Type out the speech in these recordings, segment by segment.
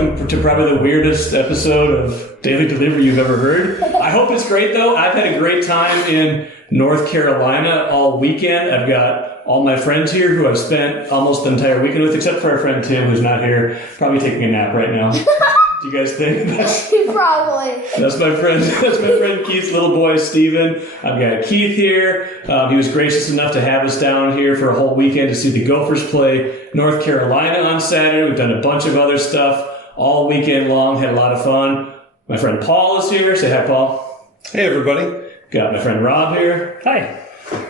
welcome to probably the weirdest episode of Daily Delivery you've ever heard. I hope it's great, though. I've had a great time in North Carolina all weekend. I've got all my friends here who I've spent almost the entire weekend with, except for our friend Tim, who's not here, probably taking a nap right now. Do you guys think that's... Probably. That's my friend Keith's little boy, Steven. I've got Keith here. He was gracious enough to have us down here for a whole weekend to see the Gophers play North Carolina on Saturday. We've done a bunch of other stuff all weekend long. Had a lot of fun. My friend Paul is here. Say hi, Paul. Hey, everybody. Got my friend Rob here. Hi.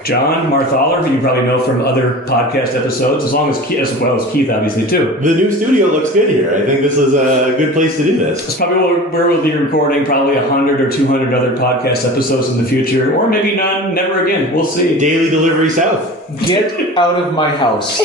John Marthaler, who you probably know from other podcast episodes, as well as Keith, obviously, too. The new studio looks good here. I think this is a good place to do this. It's probably where we'll be recording probably 100 or 200 other podcast episodes in the future, or maybe none, never again. We'll see. Daily Delivery South. Get out of my house.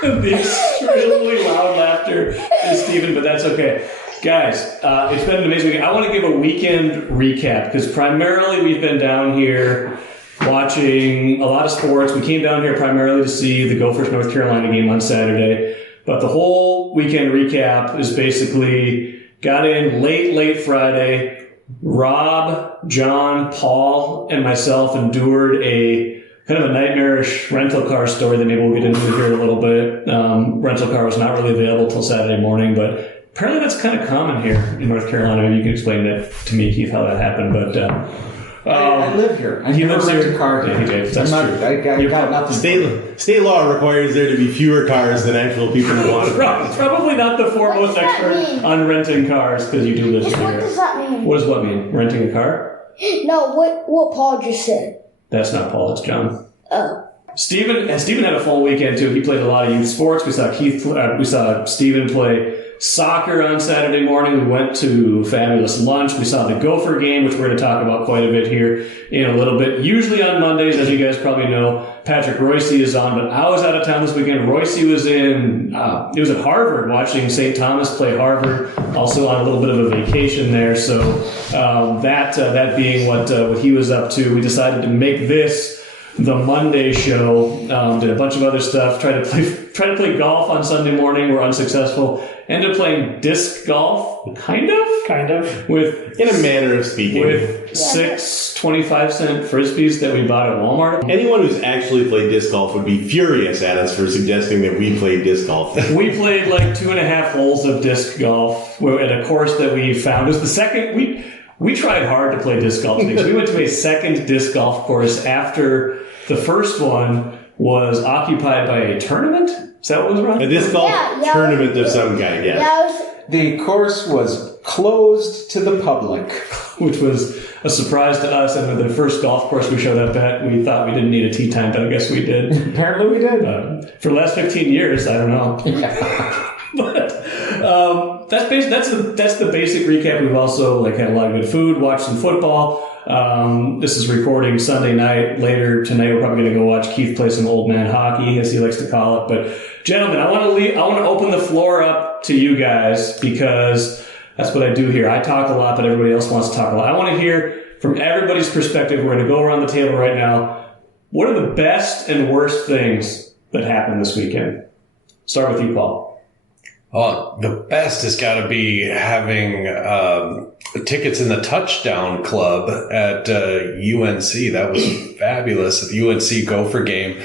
The extremely loud laughter is Steven, but that's okay. Guys, it's been an amazing weekend. I want to give a weekend recap because primarily we've been down here watching a lot of sports. We came down here primarily to see the Gophers North Carolina game on Saturday, but the whole weekend recap is basically got in late Friday. Rob, John, Paul, and myself endured a kind of a nightmarish rental car story that maybe we'll get into here in a little bit. Rental car was not really available till Saturday morning, but apparently that's kind of common here in North Carolina. Maybe you can explain that to me, Keith, how that happened. But I live here. I he never lives rent here. a car here. Yeah, he did. That's true. I got nothing. State law requires there to be fewer cars than actual people who want them. Probably not the foremost expert on renting cars because you do live here. What does that mean? What does what mean? Renting a car? No, what Paul just said. That's not Paul, it's John. Oh. Steven had a full weekend too. He played a lot of youth sports. We saw Steven play soccer on Saturday morning. We went to fabulous lunch. We saw the Gopher game, which we're going to talk about quite a bit here in a little bit. Usually on Mondays, as you guys probably know, Patrick Reusse is on, but I was out of town this weekend. Reusse was he was at Harvard watching St. Thomas play Harvard, also on a little bit of a vacation there. So that being what he was up to, we decided to make this the Monday show. Did a bunch of other stuff. Tried to play golf on Sunday morning. We're unsuccessful. Ended up playing disc golf, kind of, with In a manner of speaking. with 6 25-cent frisbees that we bought at Walmart. Anyone who's actually played disc golf would be furious at us for suggesting that we played disc golf. We played like 2.5 holes of disc golf at a course that we found. It was the second. We tried hard to play disc golf. We went to a second disc golf course after the first one was occupied by a tournament. Is that what was wrong? A disc golf tournament of some kind, Yeah, yeah. The course was closed to the public. Which was a surprise to us. And the first golf course we showed up at, we thought we didn't need a tee time, but I guess we did. Apparently we did. For the last 15 years, I don't know. But that's the basic recap. We've also had a lot of good food, watched some football. This is recording Sunday night. Later tonight, we're probably going to go watch Keith play some old man hockey, as he likes to call it. But gentlemen, I want to open the floor up to you guys because that's what I do here. I talk a lot, but everybody else wants to talk a lot. I want to hear from everybody's perspective. We're going to go around the table right now. What are the best and worst things that happened this weekend? Start with you, Paul. The best has got to be having tickets in the touchdown club at UNC. That was fabulous at the UNC Gopher game.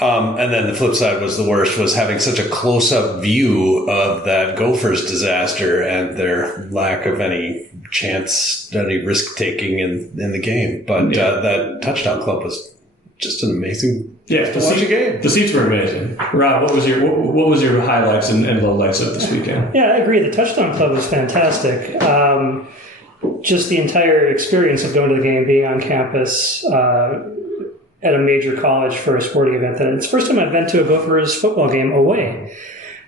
And then the flip side was the worst, was having such a close-up view of that Gophers disaster and their lack of any chance, any risk-taking in the game. But that touchdown club was just an amazing game. The seats were amazing. Rob, what was your highlights and lowlights of this weekend? Yeah, I agree. The touchdown club was fantastic. Just the entire experience of going to the game, being on campus at a major college for a sporting event. It's the first time I've been to a Gophers football game away,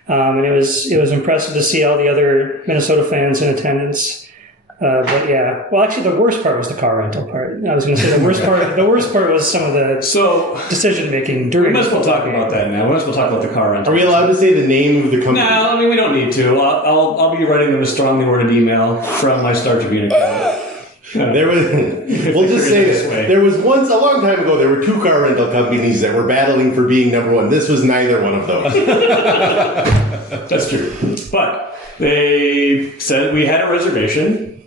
and it was impressive to see all the other Minnesota fans in attendance. But yeah, well, actually, the worst part was the car rental part. I was going to say the worst part was some of the decision making during. We might as well talk about that now. We might as well talk about the car rental. Are we allowed to say the name of the company? No, I mean we don't need to. I'll be writing them a strongly worded email from my Star Tribune account. There was, we'll just say this way. There was once, a long time ago, there were 2 car rental companies that were battling for being number one. This was neither one of those. That's true. But they said we had a reservation.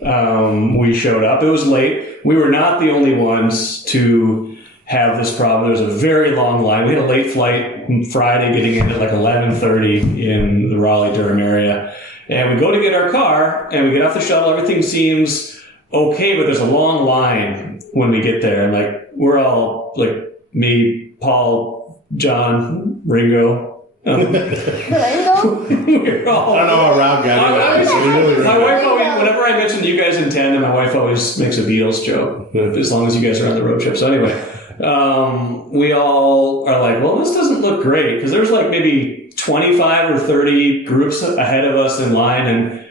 We showed up. It was late. We were not the only ones to have this problem. There was a very long line. We had a late flight on Friday getting in at like 11:30 in the Raleigh-Durham area. And we go to get our car, and we get off the shuttle. Everything seems okay, but there's a long line when we get there. And like, we're all like me, Paul, John, Ringo. Ringo? We're all, I don't know how Rob got it. my wife always, whenever I mention you guys in tandem, my wife always makes a Beatles joke, as long as you guys are on the road trip. So anyway, we all are like, well, this doesn't look great, because there's like maybe 25 or 30 groups ahead of us in line, and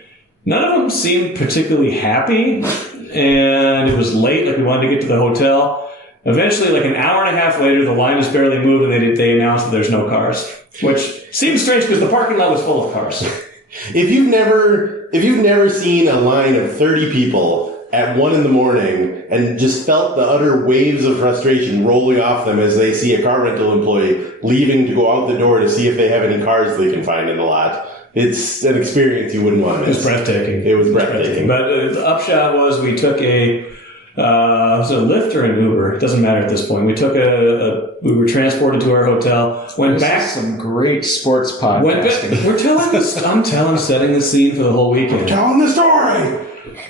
none of them seemed particularly happy. And it was late, like we wanted to get to the hotel. Eventually, like an hour and a half later, the line has barely moved, and they announced that there's no cars, which seems strange because the parking lot was full of cars. If you've never seen a line of 30 people at 1 a.m. and just felt the utter waves of frustration rolling off them as they see a car rental employee leaving to go out the door to see if they have any cars they can find in the lot, it's an experience you wouldn't want to miss. It was breathtaking. It was breathtaking. But the upshot was we took was it a Lyft or an Uber? It doesn't matter at this point. We took we were transported to our hotel. Went back. Some great sports podcasting. I'm setting the scene for the whole weekend. Telling the story.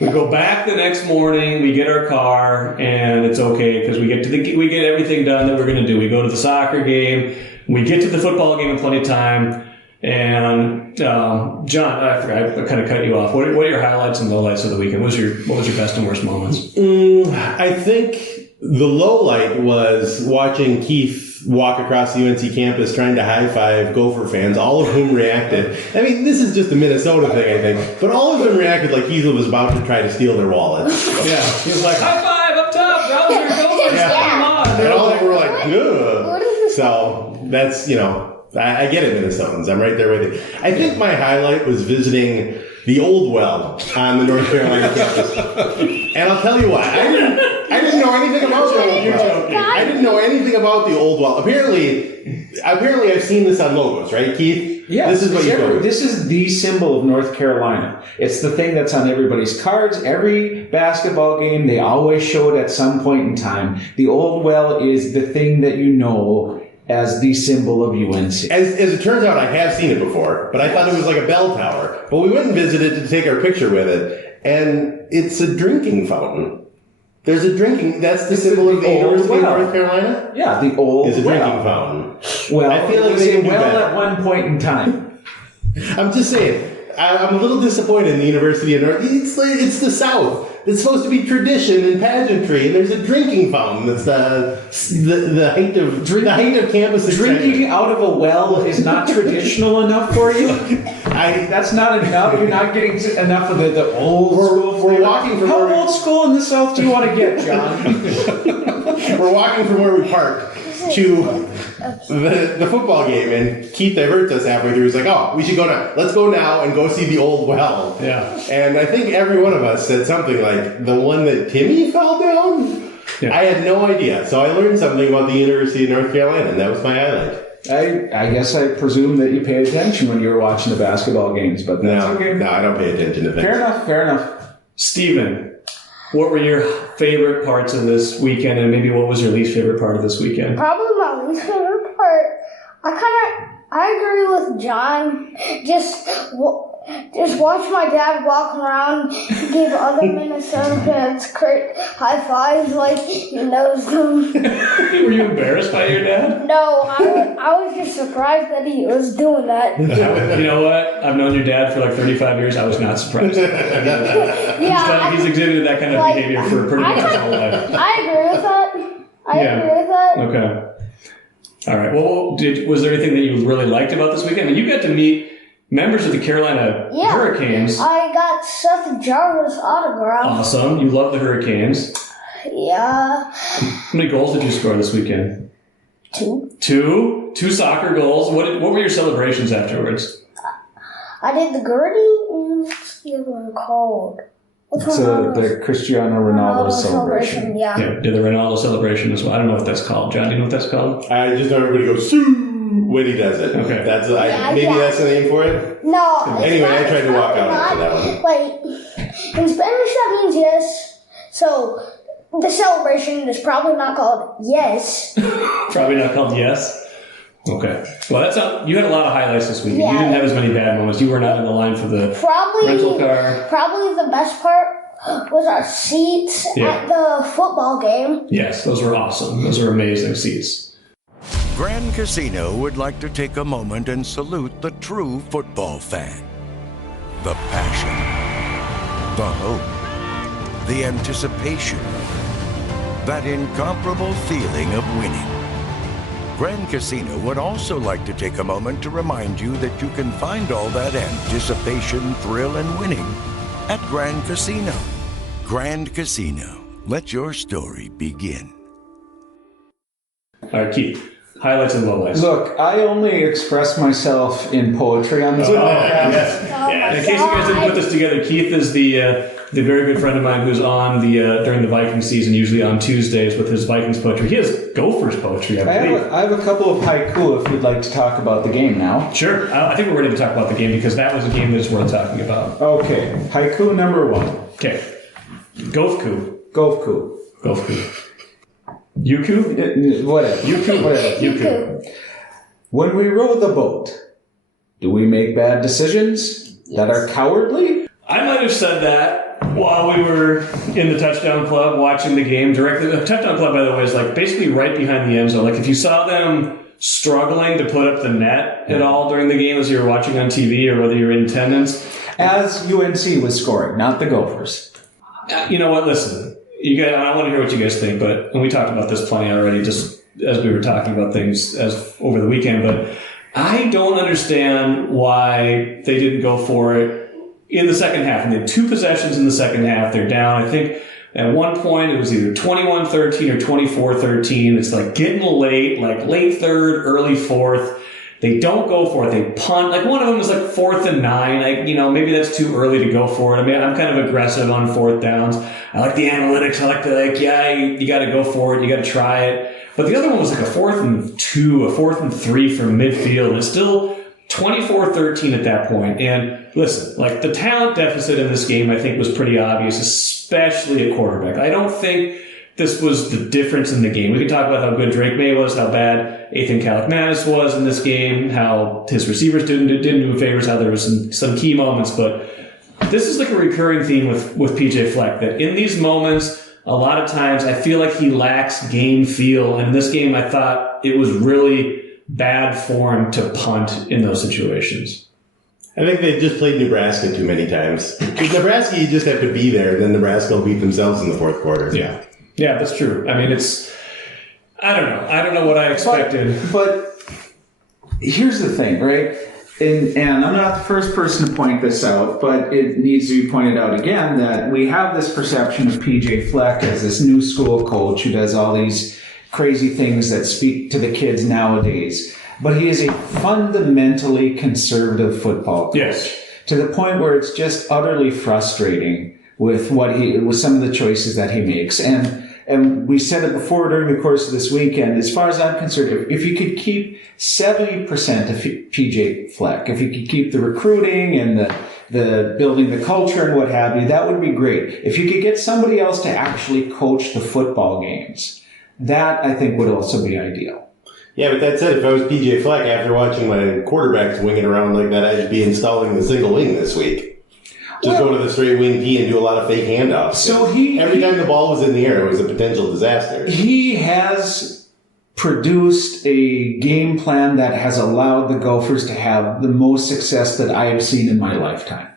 We go back the next morning. We get our car, and it's okay because we get everything done that we're going to do. We go to the soccer game. We get to the football game in plenty of time. And John, I forgot. I kind of cut you off. What are your highlights and lowlights of the weekend? What was your best and worst moments? I think the low light was watching Keith walk across the UNC campus trying to high five Gopher fans, all of whom reacted. I mean, this is just a Minnesota thing, I think, but all of them reacted like Keith was about to try to steal their wallets. Yeah, he was like, "High five up top, Roger Gophers, come on!" And all of them were like, "Ugh." So that's I get it, Minnesotans. I'm right there with you. I think my highlight was visiting the Old Well on the North Carolina campus. And I'll tell you why. I didn't know anything about the Old Well. I didn't know anything about the Old Well. Apparently I've seen this on logos, right, Keith? Yeah. This is what you told me. This is the symbol of North Carolina. It's the thing that's on everybody's cards. Every basketball game, they always show it at some point in time. The Old Well is the thing that you know as the symbol of UNC. As it turns out, I have seen it before, but I thought it was like a bell tower. But we went and visited to take our picture with it, and it's a drinking fountain. That's the symbol of the University of North Carolina? Yeah, the Old Is a well. drinking fountain. Well, I feel like it was they a can do well better. at one point in time. I'm just saying, I'm a little disappointed in the University of North. It's the South. It's supposed to be tradition and pageantry, and there's a drinking fountain. That's the height of campus. Drinking out of a well is not traditional enough for you. That's not enough. You're not getting enough of the old school. We're walking from How old school in the South do you want to get, John? We're walking from where we parked to the football game, and Keith diverts us halfway through. He's like, "Oh, we should go now. Let's go now and go see the Old Well." Yeah. And I think every one of us said something like, "The one that Timmy fell down." Yeah. I had no idea, so I learned something about the University of North Carolina, and that was my highlight. I guess I presume that you paid attention when you were watching the basketball games, but that's okay. No, I don't pay attention to things. Fair enough. Steven, what were your favorite parts of this weekend, and maybe what was your least favorite part of this weekend? Probably my least favorite part. I agree with John. Just watch my dad walk around, give other Minnesota fans high fives like he knows them. Were you embarrassed by your dad? No, I was just surprised that he was doing that. You know what? I've known your dad for like 35 years. I was not surprised. He's exhibited that kind of behavior for pretty much his whole life. I agree with that. I agree with that. Okay. All right. Well, was there anything that you really liked about this weekend? I mean, you got to meet members of the Carolina Hurricanes. I got Seth Jarvis' autograph. Awesome. You love the Hurricanes. Yeah. How many goals did you score this weekend? 2. Two soccer goals. What were your celebrations afterwards? I did the Gertie and what's the other one called? It's the Cristiano Ronaldo celebration. Yeah. Did the Ronaldo celebration as well. I don't know what that's called. John, do you know what that's called? I just know everybody goes, "Sue," when he does it. Okay. That's that's the name for it? No. Anyway, I tried to walk out after that one. Like, in Spanish that means yes. So, the celebration is probably not called yes. Probably not called yes. Okay. Well, that's not. You had a lot of highlights this week. Yeah. You didn't have as many bad moments. You were not in the line for the rental car. Probably the best part was our seats at the football game. Yes, those were awesome. Those were amazing seats. Grand Casino would like to take a moment and salute the true football fan. The passion, the hope, the anticipation, that incomparable feeling of winning. Grand Casino would also like to take a moment to remind you that you can find all that anticipation, thrill, and winning at Grand Casino. Grand Casino. Let your story begin. All right, Keith. Highlights and lowlights. Look, I only express myself in poetry on this podcast. Yes. In case you guys didn't put this together, Keith is the very good friend of mine who's on during the Vikings season, usually on Tuesdays with his Vikings poetry. He has Gophers poetry, I believe. I have a couple of haiku if you'd like to talk about the game now. Sure. I think we're ready to talk about the game because that was a game that is worth talking about. Okay. Haiku number 1. Okay. Gofku. Gofku. Gofku. Yuku? Whatever. Yuku. Whatever. Yuku. When we row the boat, do we make bad decisions that are cowardly? I might have said that while we were in the touchdown club watching the game directly. The touchdown club, by the way, is like basically right behind the end zone. Like if you saw them struggling to put up the net at all during the game as you were watching on TV or whether you were in attendance. As UNC was scoring, not the Gophers. You know what? Listen, you guys, I want to hear what you guys think, and we talked about this plenty already just as we were talking about things as over the weekend, but I don't understand why they didn't go for it in the second half. And they had 2 possessions in the second half. They're down. I think at one point it was either 21-13 or 24-13. It's like getting late, like late third, early fourth. They don't go for it. They punt. Like one of them was like 4th and 9. Like, maybe that's too early to go for it. I mean, I'm kind of aggressive on 4th downs. I like the analytics. I like you got to go for it. You got to try it. But the other one was like a 4th and 2, a 4th and 3 from midfield. It's still 24-13 at that point. And listen, like the talent deficit in this game, I think was pretty obvious, especially at quarterback. I don't think this was the difference in the game. We can talk about how good Drake May was, how bad Ethan Kaliakmanis was in this game, how his receivers didn't do him favors, how there was some key moments. But this is like a recurring theme with PJ Fleck, that in these moments, a lot of times I feel like he lacks game feel. And in this game, I thought it was really bad form to punt in those situations. I think they just played Nebraska too many times. With Nebraska, you just have to be there. Then Nebraska will beat themselves in the fourth quarter. Yeah, that's true. I mean, I don't know. I don't know what I expected. But here's the thing, right? And I'm not the first person to point this out, but it needs to be pointed out again that we have this perception of PJ Fleck as this new school coach who does all these crazy things that speak to the kids nowadays. But he is a fundamentally conservative football coach. Yes. To the point where it's just utterly frustrating with with some of the choices that he makes. And we said it before during the course of this weekend, as far as I'm concerned, if you could keep 70% of PJ Fleck, if you could keep the recruiting and the building the culture and what have you, that would be great. If you could get somebody else to actually coach the football games, that I think would also be ideal. Yeah, but that said, if I was PJ Fleck, after watching my quarterbacks winging around like that, I'd be installing the single wing this week. Just go to the straight wing P and do a lot of fake handoffs. So every time the ball was in the air, it was a potential disaster. He has produced a game plan that has allowed the Gophers to have the most success that I have seen in my lifetime.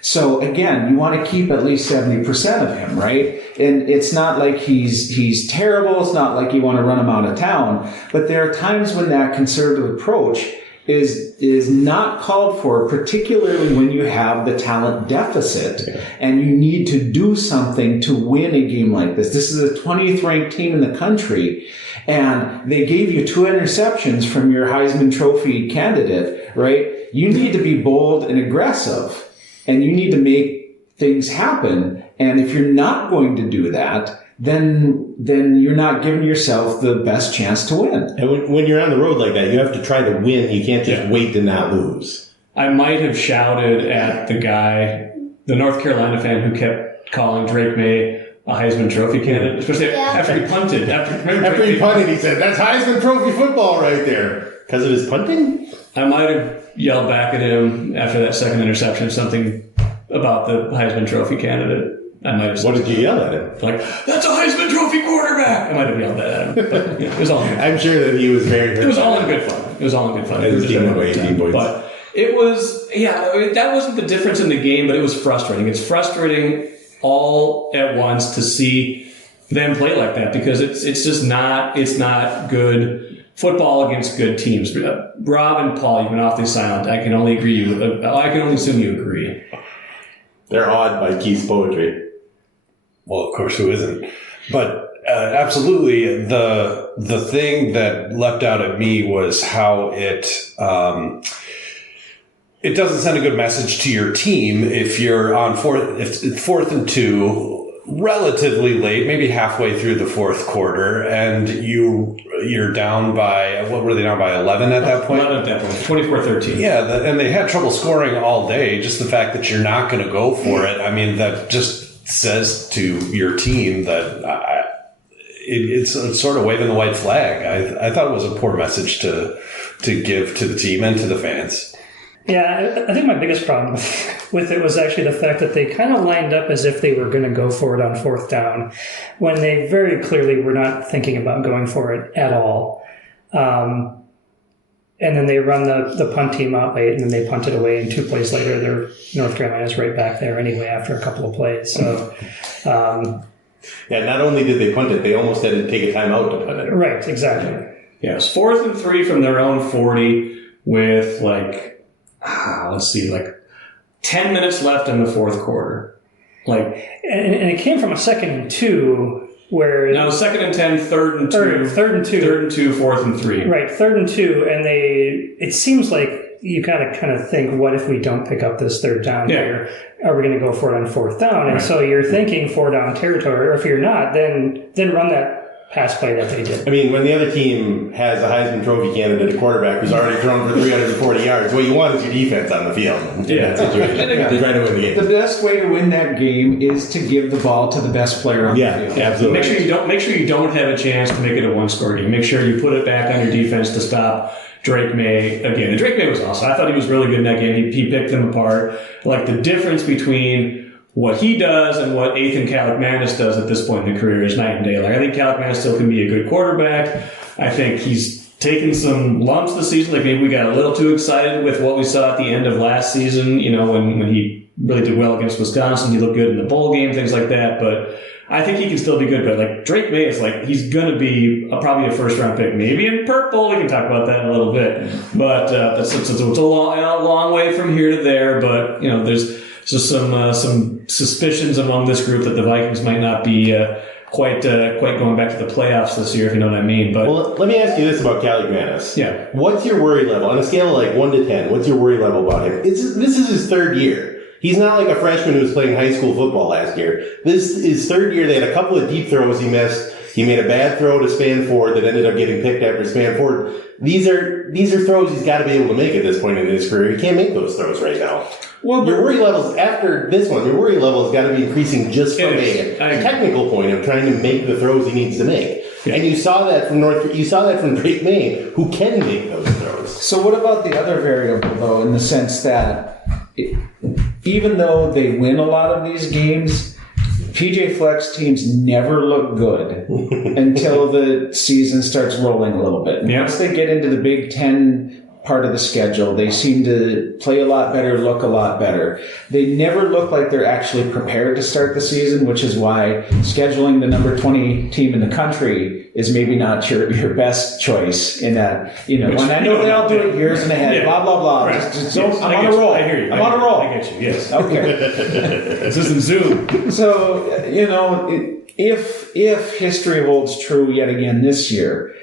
So again, you want to keep at least 70% of him, right? And it's not like he's terrible. It's not like you want to run him out of town. But there are times when that conservative approach is not called for, particularly when you have the talent deficit and you need to do something to win a game like this. This is the 20th ranked team in the country, and they gave you 2 interceptions from your Heisman Trophy candidate, right? You need to be bold and aggressive, and you need to make things happen. And if you're not going to do that, then you're not giving yourself the best chance to win. And when you're on the road like that, you have to try to win. You can't just wait to not lose. I might have shouted at the guy, the North Carolina fan who kept calling Drake May a Heisman Trophy candidate, especially after he punted. After he punted, he said, "That's Heisman Trophy football right there." Because of his punting? I might have yelled back at him after that second interception something about the Heisman Trophy candidate. I might have. What did you yell at him? Like, "That's a Heisman Trophy quarterback!" I might have yelled that at him. But, it was all in good fun. I'm sure that he was very hurt. It was all in good fun. It was all in good fun. As his team went away 18 points. But it was, that wasn't the difference in the game, but it was frustrating. It's frustrating all at once to see them play like that because it's just not good football against good teams. Rob and Paul, you've been awfully silent. I can only assume you agree. They're awed by Keith's poetry. Well, of course, who isn't? But absolutely, the thing that leapt out at me was how it doesn't send a good message to your team if you're on fourth and 2, relatively late, maybe halfway through the fourth quarter, and you're down by, what were they down by, 11 at that point? 11 at that point, 24-13. Yeah, and they had trouble scoring all day. Just the fact that you're not going to go for it, I mean, that just says to your team that it's sort of waving the white flag. I thought it was a poor message to give to the team and to the fans. Yeah, I think my biggest problem with it was actually the fact that they kind of lined up as if they were going to go for it on fourth down when they very clearly were not thinking about going for it at all. And then they run the punt team out late, and then they punt it away, and 2 plays later, North Carolina's right back there anyway after a couple of plays. So, not only did they punt it, they almost had to take a timeout to punt it. Right, exactly. Yeah, it was 4th and 3 from their own 40 with 10 minutes left in the fourth quarter. And it came from a 2nd and 2 where... No, 2nd and 10, 3rd and 2. 3rd and 2. 3rd and 2, 4th and 3. Right, 3rd and 2, and it seems like you kind of think, what if we don't pick up this third down here? Are we going to go for it on fourth down? And so you're thinking 4 down territory, or if you're not, then run that pass play that they did. I mean, when the other team has a Heisman Trophy candidate, a quarterback who's already thrown for 340 yards, what you want is your defense on the field in that situation. You're trying to win the game. The best way to win that game is to give the ball to the best player on the field. Yeah, absolutely. Make sure you don't have a chance to make it a one-score game. Make sure you put it back on your defense to stop Drake May again. And Drake May was awesome. I thought he was really good in that game. He picked them apart. Like, the difference between what he does and what Ethan Kaliakmanis does at this point in the career is night and day. Like, I think Kaliakmanis still can be a good quarterback. I think he's taken some lumps this season. Like, maybe we got a little too excited with what we saw at the end of last season, when he really did well against Wisconsin. He looked good in the bowl game, things like that. But I think he can still be good. But, Drake May is he's going to be probably a first-round pick. Maybe in purple. We can talk about that in a little bit. But it's a long way from here to there. But, there's just some suspicions among this group that the Vikings might not be quite going back to the playoffs this year, if you know what I mean. But let me ask you this about Kaliakmanis. Yeah. What's your worry level on a scale of 1 to 10? What's your worry level about him? This is his 3rd year. He's not like a freshman who was playing high school football last year. This is his 3rd year. They had a couple of deep throws he missed. He made a bad throw to Spanford that ended up getting picked after Spanford. These are throws he's got to be able to make at this point in his career. He can't make those throws right now. Well, your worry levels after this one, your worry level has got to be increasing just from a technical point of trying to make the throws he needs to make. Yeah. And you saw that from Drake May, who can make those throws. So what about the other variable, though, in the sense that even though they win a lot of these games, PJ Fleck's teams never look good until the season starts rolling a little bit. And once they get into the Big Ten part of the schedule, they seem to play a lot better, look a lot better. They never look like they're actually prepared to start the season, which is why scheduling the number 20 team in the country is maybe not your best choice in that, and I know they all do it years in ahead, blah, blah, blah. Right. I'm on a roll. I hear you. I'm on a roll. I get you, yes. Okay. This isn't Zoom. So, if history holds true yet again this year,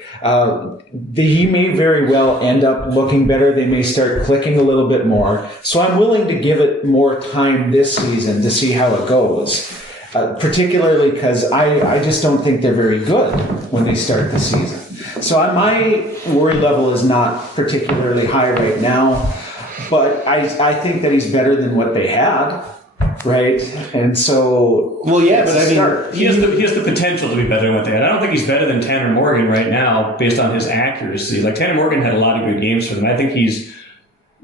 He may very well end up looking better. They may start clicking a little bit more. So I'm willing to give it more time this season to see how it goes. Particularly because I just don't think they're very good when they start the season. So my worry level is not particularly high right now, but I think that he's better than what they had, right? And so, well, yeah, but I mean, he has the potential to be better than what they had. I don't think he's better than Tanner Morgan right now based on his accuracy. Like, Tanner Morgan had a lot of good games for them. I think he's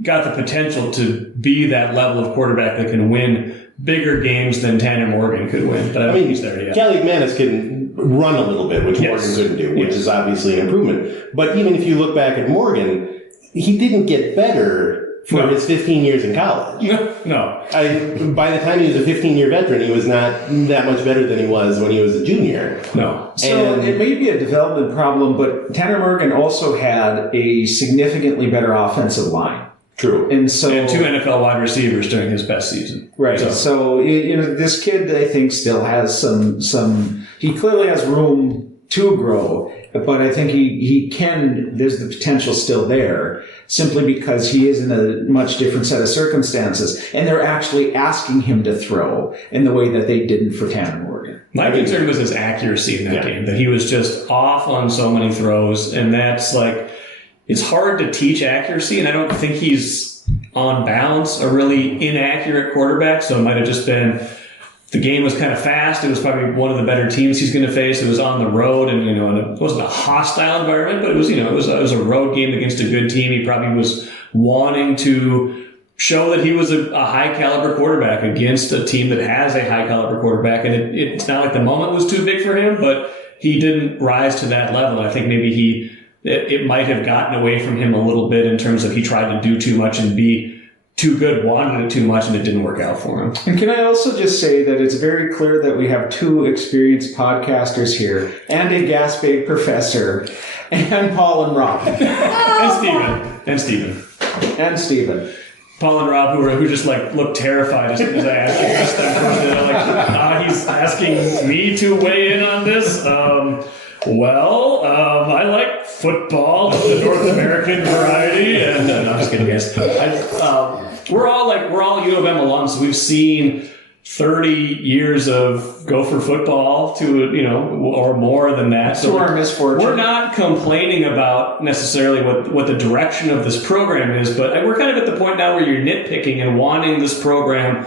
got the potential to be that level of quarterback that can win bigger games than Tanner Morgan could win. But I don't think he's there yet. Kelly McManus can run a little bit, which Morgan couldn't do, which is obviously an improvement. But even if you look back at Morgan, he didn't get better for his 15 years in college. No. By the time he was a 15-year veteran, he was not that much better than he was when he was a junior. No. So it may be a development problem, but Tanner Morgan also had a significantly better offensive line. True. And two NFL wide receivers during his best season. Right. So this kid, I think, still has some he clearly has room to grow, but I think he can, there's the potential still there, simply because he is in a much different set of circumstances, and they're actually asking him to throw in the way that they didn't for Tanner Morgan. My concern was his accuracy in that game, that he was just off on so many throws, and that's like, it's hard to teach accuracy, and I don't think he's on balance a really inaccurate quarterback, so it might have just been the game was kind of fast. It was probably one of the better teams he's going to face. It was on the road, and and it wasn't a hostile environment, but it was it was a road game against a good team. He probably was wanting to show that he was a high caliber quarterback against a team that has a high caliber quarterback, and it's not like the moment was too big for him, but he didn't rise to that level. I think maybe it might have gotten away from him a little bit in terms of he tried to do too much and be too good, wanted it too much, and it didn't work out for him. And can I also just say that it's very clear that we have two experienced podcasters here, and a Gaspé professor, and Paul and Rob. And Steven. Paul and Rob, who just looked terrified as soon as I asked them. He's asking me to weigh in on this. I like football, the North American variety, and no, I'm just kidding, guys. We're all U of M alums, so we've seen 30 years of Gopher football or more than that. So our misfortune. We're not complaining about necessarily what the direction of this program is, but we're kind of at the point now where you're nitpicking and wanting this program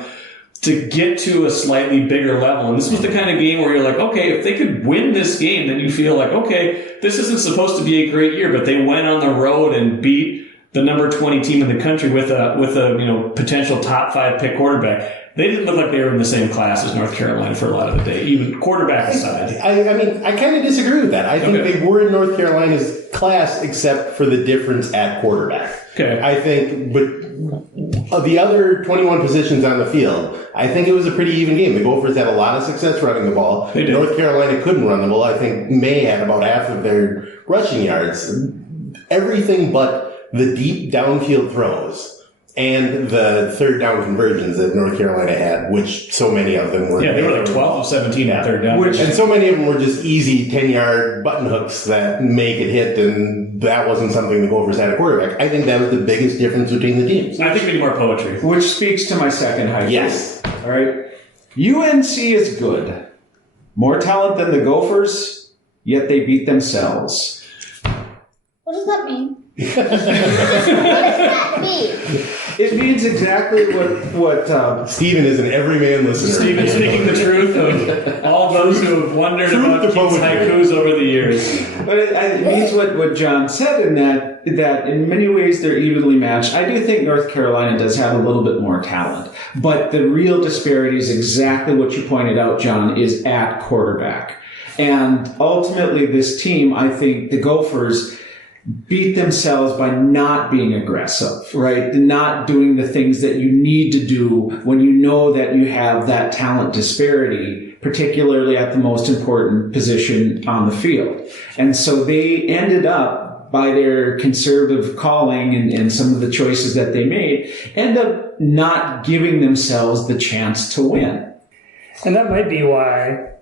to get to a slightly bigger level. And this was the kind of game where you're like, okay, if they could win this game, then you feel like, okay, this isn't supposed to be a great year, but they went on the road and beat the number 20 team in the country with a potential top 5 pick quarterback. They didn't look like they were in the same class as North Carolina for a lot of the day, even quarterback aside. I kind of disagree with that. I think they were in North Carolina's class except for the difference at quarterback. Okay. I think, but of the other 21 positions on the field, I think it was a pretty even game. The Gophers had a lot of success running the ball. They did. North Carolina couldn't run the ball. I think May had about half of their rushing yards. Everything but the deep downfield throws and the third down conversions that North Carolina had, which so many of them were. Yeah, they were like 12 of 17 at third down. And so many of them were just easy 10-yard button hooks that make it hit, and that wasn't something the Gophers had at quarterback. I think that was the biggest difference between the teams. I think we need more poetry. Which speaks to my second high. Yes. All right. UNC is good. More talent than the Gophers, yet they beat themselves. What does that mean? What does that mean? It means exactly what Stephen is an everyman listener. Stephen speaking the truth of all those who have wondered about Keith's haikus over the years. But it means what John said in that in many ways they're evenly matched. I do think North Carolina does have a little bit more talent, but the real disparity is exactly what you pointed out, John, is at quarterback. And ultimately this team, I think the Gophers beat themselves by not being aggressive, right? Not doing the things that you need to do when you know that you have that talent disparity, particularly at the most important position on the field. And so they ended up, by their conservative calling and some of the choices that they made, end up not giving themselves the chance to win. And that might be why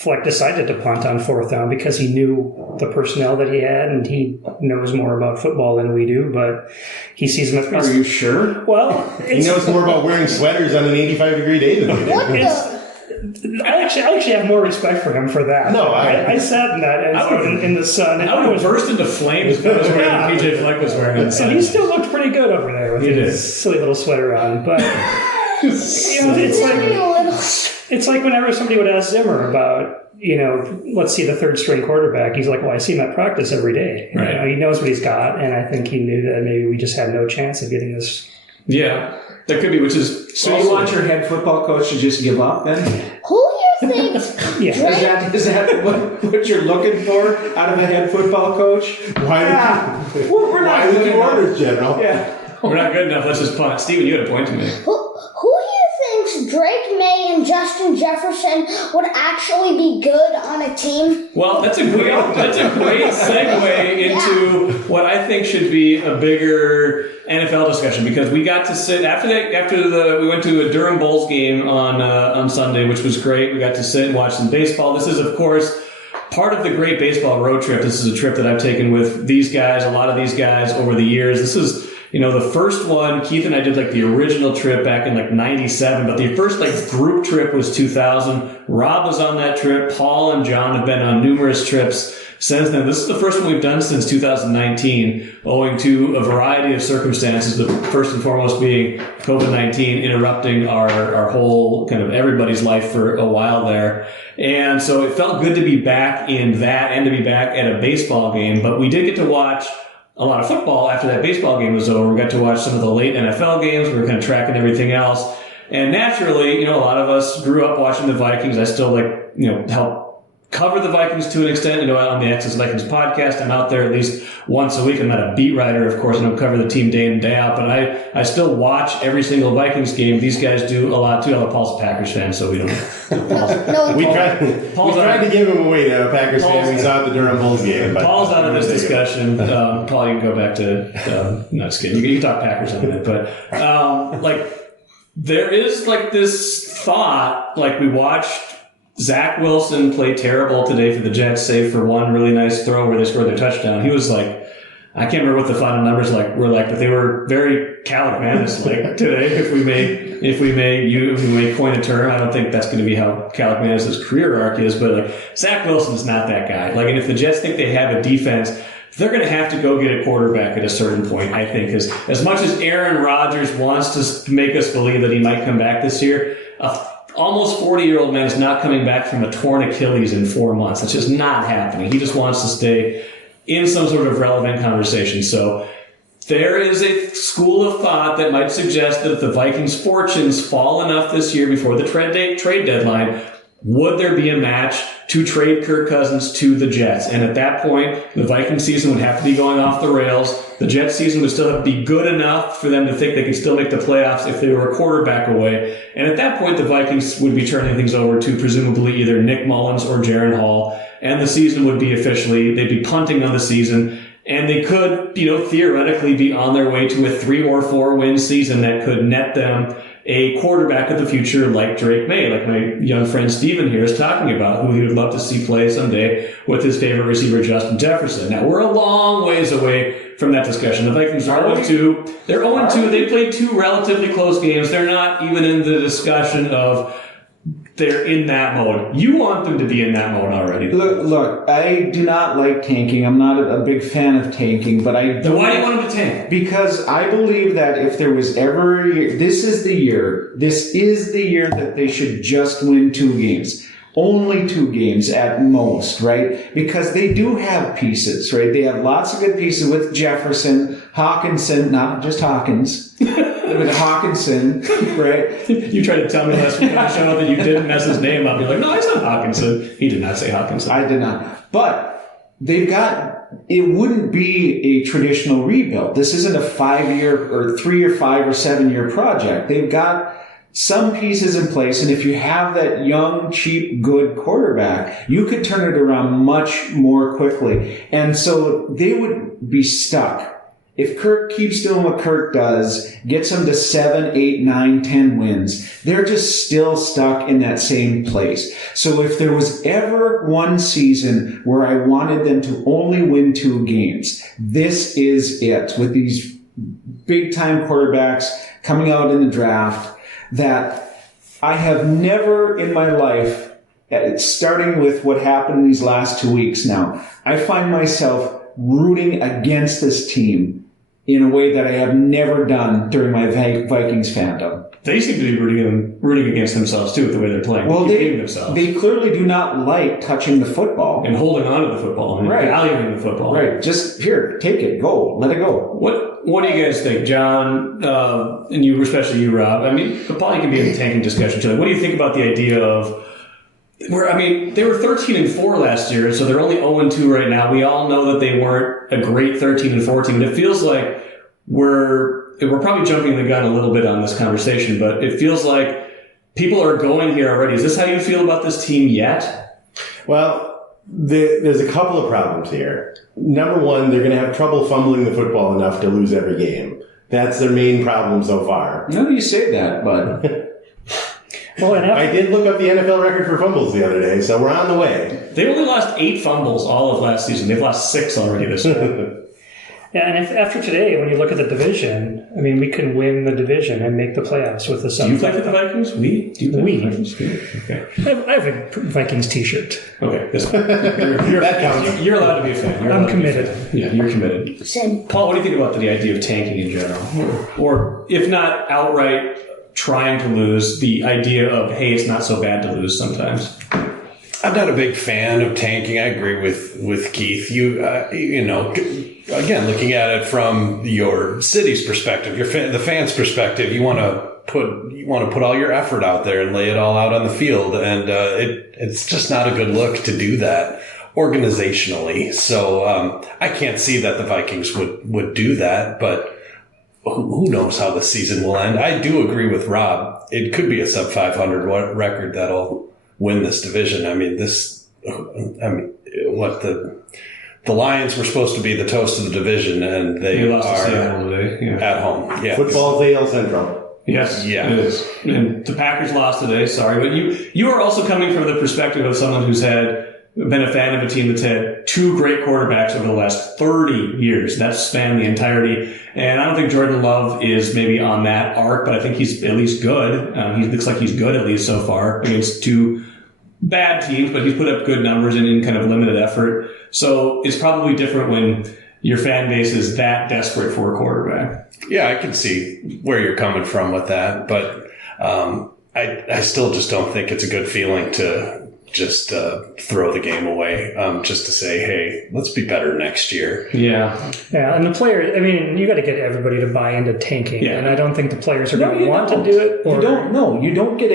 Fleck decided to punt on 4th down because he knew the personnel that he had, and he knows more about football than we do, but he sees them as... Are you sure? Well, he knows more about wearing sweaters on an 85-degree day than we do. What the? I actually have more respect for him for that. No, I sat in that in the sun. And I would have burst into flames if I was wearing PJ Fleck was wearing it. And he still looked pretty good over there with his silly little sweater on. But it's like whenever somebody would ask Zimmer about, let's see the third string quarterback, he's like, well, I see him at practice every day. Right. He knows what he's got, and I think he knew that maybe we just had no chance of getting this. Yeah, that could be, which is... So you want your head football coach to just give up then? Who here thinks Yeah. Is that what you're looking for out of a head football coach? Why We're not would good you enough. orders, General? Yeah. We're not good enough. Let's just punt. Steven, you had a point to make. Who here thinks Drake May and Justin Jefferson would actually be good on a team? Well, that's a great segue into what I think should be a bigger NFL discussion, because we got to sit we went to a Durham Bulls game on Sunday, which was great. We got to sit and watch some baseball. This is, of course, part of the great baseball road trip. This is a trip that I've taken with these guys, a lot of these guys over the years. This is, the first one, Keith and I did the original trip back in 97, but the first group trip was 2000. Rob was on that trip. Paul and John have been on numerous trips since then. This is the first one we've done since 2019, owing to a variety of circumstances, the first and foremost being COVID-19 interrupting our whole kind of everybody's life for a while there. And so it felt good to be back in that and to be back at a baseball game, but we did get to watch a lot of football after that baseball game was over. We got to watch some of the late NFL games. We were kind of tracking everything else. And naturally, a lot of us grew up watching the Vikings. I still help cover the Vikings to an extent, on the Access Vikings podcast. I'm out there at least once a week. I'm not a beat writer, of course, and I don't cover the team day in, day out, but I still watch every single Vikings game. These guys do a lot too. Paul's a Packers fan, so we don't. We tried to give him away to a Packers fan. We saw at the Durham Bulls game. But Paul's out of this discussion. Paul, you can go back to, no, just kidding. You can talk Packers on it, but, there is this thought, we watched Zach Wilson play terrible today for the Jets, save for one really nice throw where they scored their touchdown. He was I can't remember what the final numbers were but they were very Calic Manus today. If we may coin a term, I don't think that's going to be how Calic Manus' career arc is, but Zach Wilson's not that guy. And if the Jets think they have a defense, they're going to have to go get a quarterback at a certain point, I think, because as much as Aaron Rodgers wants to make us believe that he might come back this year, almost 40-year-old man is not coming back from a torn Achilles in 4 months. It's just not happening. He just wants to stay in some sort of relevant conversation. So there is a school of thought that might suggest that if the Vikings' fortunes fall enough this year before the trade deadline, would there be a match to trade Kirk Cousins to the Jets? And at that point, the Viking season would have to be going off the rails. The Jets season would still have to be good enough for them to think they could still make the playoffs if they were a quarterback away. And at that point, the Vikings would be turning things over to presumably either Nick Mullins or Jaron Hall. And the season would be they'd be punting on the season. And they could, theoretically be on their way to a 3 or 4 win season that could net them a quarterback of the future like Drake May, like my young friend Steven here is talking about, who he would love to see play someday with his favorite receiver, Justin Jefferson. Now, we're a long ways away from that discussion. The Vikings are 0-2. They're 0-2. They played 2 relatively close games. They're not even in the discussion of they're in that mode. You want them to be in that mode already. Look, I do not like tanking. I'm not a big fan of tanking, but I do. Then why do you want them to tank? Because I believe that if there was ever a year, this is the year that they should just win 2 games. Only 2 games at most, right? Because they do have pieces, right? They have lots of good pieces with Jefferson, Hawkinson, not just Hawkins, with Hawkinson, right? You tried to tell me last week on the show that you didn't mess his name up. You're like, no, it's not Hawkinson. He did not say Hawkinson. I did not. But they've got, it wouldn't be a traditional rebuild. This isn't a 5-year or 3 or 5 or 7-year project. They've got some pieces in place, and if you have that young, cheap, good quarterback, you could turn it around much more quickly. And so they would be stuck If Kirk keeps doing what Kirk does, gets them to 7, 8, 9, 10 wins, they're just still stuck in that same place. So if there was ever one season where I wanted them to only win 2 games, this is it. With these big-time quarterbacks coming out in the draft, that I have never in my life, starting with what happened these last 2 weeks now, I find myself rooting against this team in a way that I have never done during my Vikings fandom. They seem to be rooting against themselves, too, with the way they're playing. Well, themselves. They clearly do not like touching the football. And holding on to the football and valuing the football. Right. Just, here, take it, go, let it go. What do you guys think, John, and you, especially you, Rob? I mean, Paul, you can be in the tanking discussion, too. What do you think about the idea of they were 13-4 last year, so they're only 0-2 right now. We all know that they weren't a great 13-4 team, and it feels like we're probably jumping the gun a little bit on this conversation, but it feels like people are going here already. Is this how you feel about this team yet? Well, there's a couple of problems here. Number one, they're going to have trouble fumbling the football enough to lose every game. That's their main problem so far. No, you say that, but... Well, I did look up the NFL record for fumbles the other day, so we're on the way. They only lost 8 fumbles all of last season. They've lost 6 already this year. Yeah, and after today, when you look at the division, I mean, we can win the division and make the playoffs with the Do you play for the Vikings? Do you play for the Vikings? Okay. I have a Vikings t-shirt. Okay. That counts. You're allowed to be a fan. I'm committed. Yeah, you're committed. Same. Paul, what do you think about the idea of tanking in general? Or if not outright trying to lose, the idea of, hey, it's not so bad to lose sometimes? I'm not a big fan of tanking. I agree with Keith. Again, looking at it from your city's perspective, the fans' perspective, you want to put all your effort out there and lay it all out on the field, and it's just not a good look to do that organizationally. So I can't see that the Vikings would do that, but who knows how the season will end. I do agree with Rob. It could be a sub 500 record that'll win this division. The Lions were supposed to be the toast of the division, and they lost are to Seattle today. Yeah. at home. Yeah. Football's AL Central. Yes, Yeah. it is. And the Packers lost today, sorry. But you are also coming from the perspective of someone who's been a fan of a team that's had 2 great quarterbacks over the last 30 years. That's spanned the entirety. And I don't think Jordan Love is maybe on that arc, but I think he's at least good. He looks like he's good at least so far against 2 bad teams, but he's put up good numbers in kind of limited effort. So it's probably different when your fan base is that desperate for a quarterback. Yeah, I can see where you're coming from with that, but I still just don't think it's a good feeling to just throw the game away, just to say, hey, let's be better next year. Yeah. Yeah, and the players, I mean, you got to get everybody to buy into tanking, and I don't think the players are going to want to do it. You don't. No, you don't get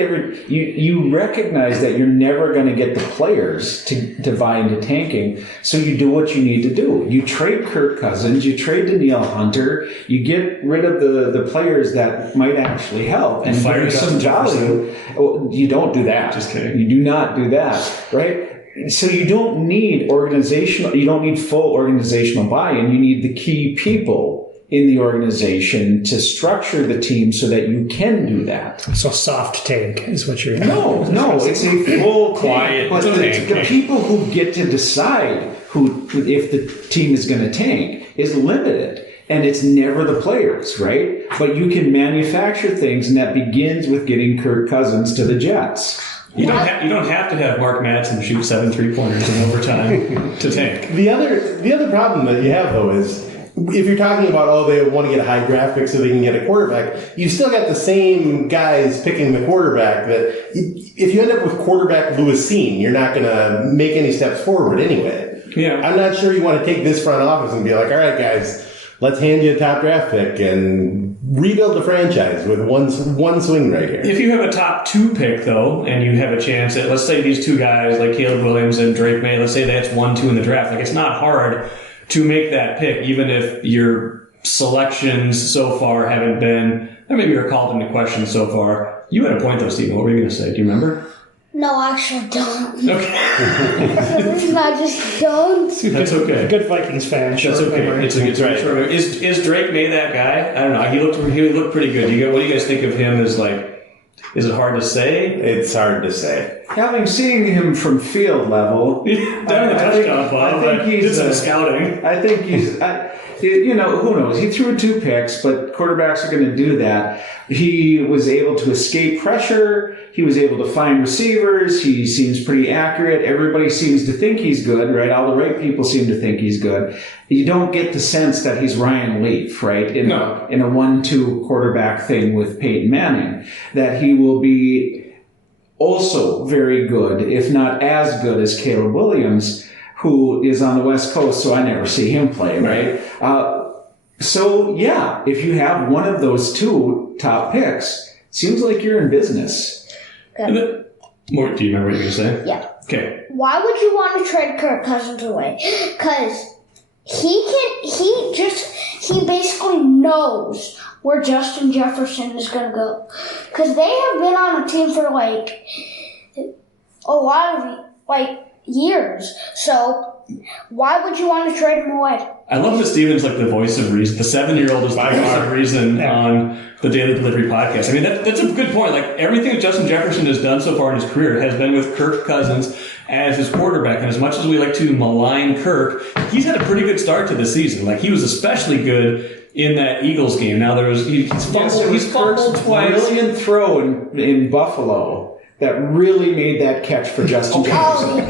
you recognize that you're never going to get the players to buy into tanking, so you do what you need to do. You trade Kirk Cousins, you trade Danielle Hunter, you get rid of the players that might actually help, and fire give you some Justin value. You don't do that. Just kidding. You do not do that. Right? So you don't need full organizational buy-in. You need the key people in the organization to structure the team so that you can do that. So soft tank is what you're... No, it's a full quiet but tank. The people who get to decide if the team is going to tank is limited. And it's never the players, right? But you can manufacture things, and that begins with getting Kirk Cousins to the Jets. You don't have to have Mark Madsen shoot 7 3-pointers in overtime to tank. The other problem that you have, though, is if you're talking about, they want to get a high draft pick so they can get a quarterback, you still got the same guys picking the quarterback that if you end up with quarterback Lewis Seen, you're not going to make any steps forward anyway. Yeah. I'm not sure you want to take this front office and be like, all right, guys, let's hand you a top draft pick and rebuild the franchise with one swing right here. If you have a top 2 pick, though, and you have a chance at, let's say these 2 guys, like Caleb Williams and Drake May, let's say that's 1-2 in the draft. Like, it's not hard to make that pick, even if your selections so far haven't been, or maybe you're called into question so far. You had a point, though, Stephen. What were you going to say? Do you remember? No, actually, don't. Okay. The reason I just don't. That's okay. Good Vikings fan. That's short okay. memory. It's right. Short memory. Is Drake May that guy? I don't know. He looked pretty good. What do you guys think of him as like? Is it hard to say? It's hard to say. Having seen him from field level, Down the touchdown ball. I think he's some scouting. I think he's. Who knows? He threw 2 picks, but quarterbacks are going to do that. He was able to escape pressure. He was able to find receivers. He seems pretty accurate. Everybody seems to think he's good, right? All the right people seem to think he's good. You don't get the sense that he's Ryan Leaf, right? In a 1-2 quarterback thing with Peyton Manning. That he will be also very good, if not as good as Caleb Williams, who is on the West Coast, so I never see him play, right? So, yeah, if you have one of those 2 top picks, seems like you're in business. Do you remember what you were going to say? Yeah. Okay. Why would you want to trade Kirk Cousins away? Because he basically knows where Justin Jefferson is going to go. Because they have been on a team for like a lot of years. So why would you want to trade him away? I love that Steven's like the voice of reason. The 7-year-old is the voice of reason on the Daily Delivery podcast. I mean, that's a good point. Like everything that Justin Jefferson has done so far in his career has been with Kirk Cousins as his quarterback. And as much as we like to malign Kirk, he's had a pretty good start to the season. Like he was especially good in that Eagles game. Now he's fumbled twice. Brilliant throw in Buffalo that really made that catch for Justin Jefferson. Oh,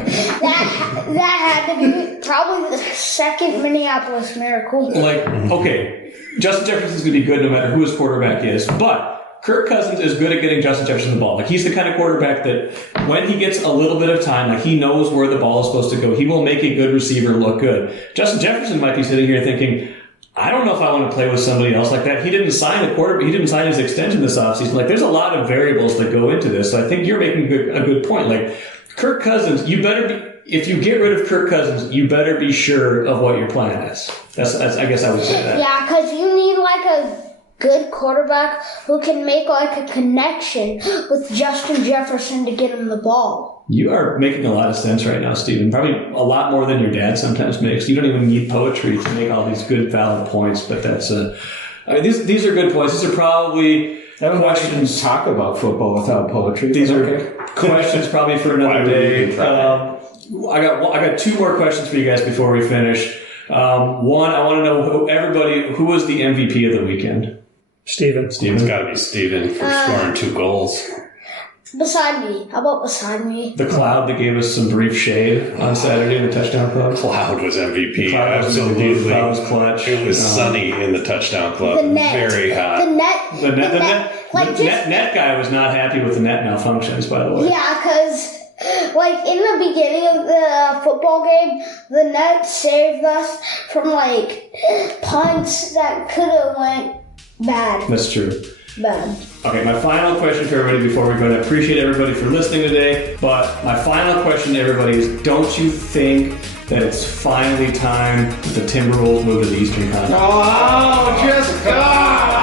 that had to be probably the second Minneapolis miracle. Like, okay, Justin Jefferson's going to be good no matter who his quarterback is, but Kirk Cousins is good at getting Justin Jefferson the ball. Like, he's the kind of quarterback that when he gets a little bit of time, like, he knows where the ball is supposed to go. He will make a good receiver look good. Justin Jefferson might be sitting here thinking, I don't know if I want to play with somebody else like that. He didn't sign he didn't sign his extension this offseason. Like, there's a lot of variables that go into this. So I think you're making a good point. Like, Kirk Cousins, if you get rid of Kirk Cousins, you better be sure of what your plan is. That's I guess I would say that. Yeah, because you need like a good quarterback who can make like a connection with Justin Jefferson to get him the ball. You are making a lot of sense right now, Stephen. Probably a lot more than your dad sometimes makes. You don't even need poetry to make all these good, valid points. But that's these are good points. These are probably questions. Talk about football without poetry. These are questions probably for another day. I got 2 more questions for you guys before we finish. One, I want to know who was the MVP of the weekend? Steven. It's got to be Steven for scoring 2 goals. Beside me. How about beside me? The Cloud that gave us some brief shade on Saturday in the Touchdown Club. Cloud was MVP. Absolutely. Absolutely. Cloud was clutch. It was sunny in the Touchdown Club. The net. Very hot. The net guy was not happy with the net malfunctions, by the way. Yeah, because like in the beginning of the football game, the net saved us from like punts that could have went bad. That's true. Bad. Okay, my final question to everybody before we go. I appreciate everybody for listening today, but my final question to everybody is: don't you think that it's finally time that the Timberwolves move to the Eastern Conference? Oh, just God!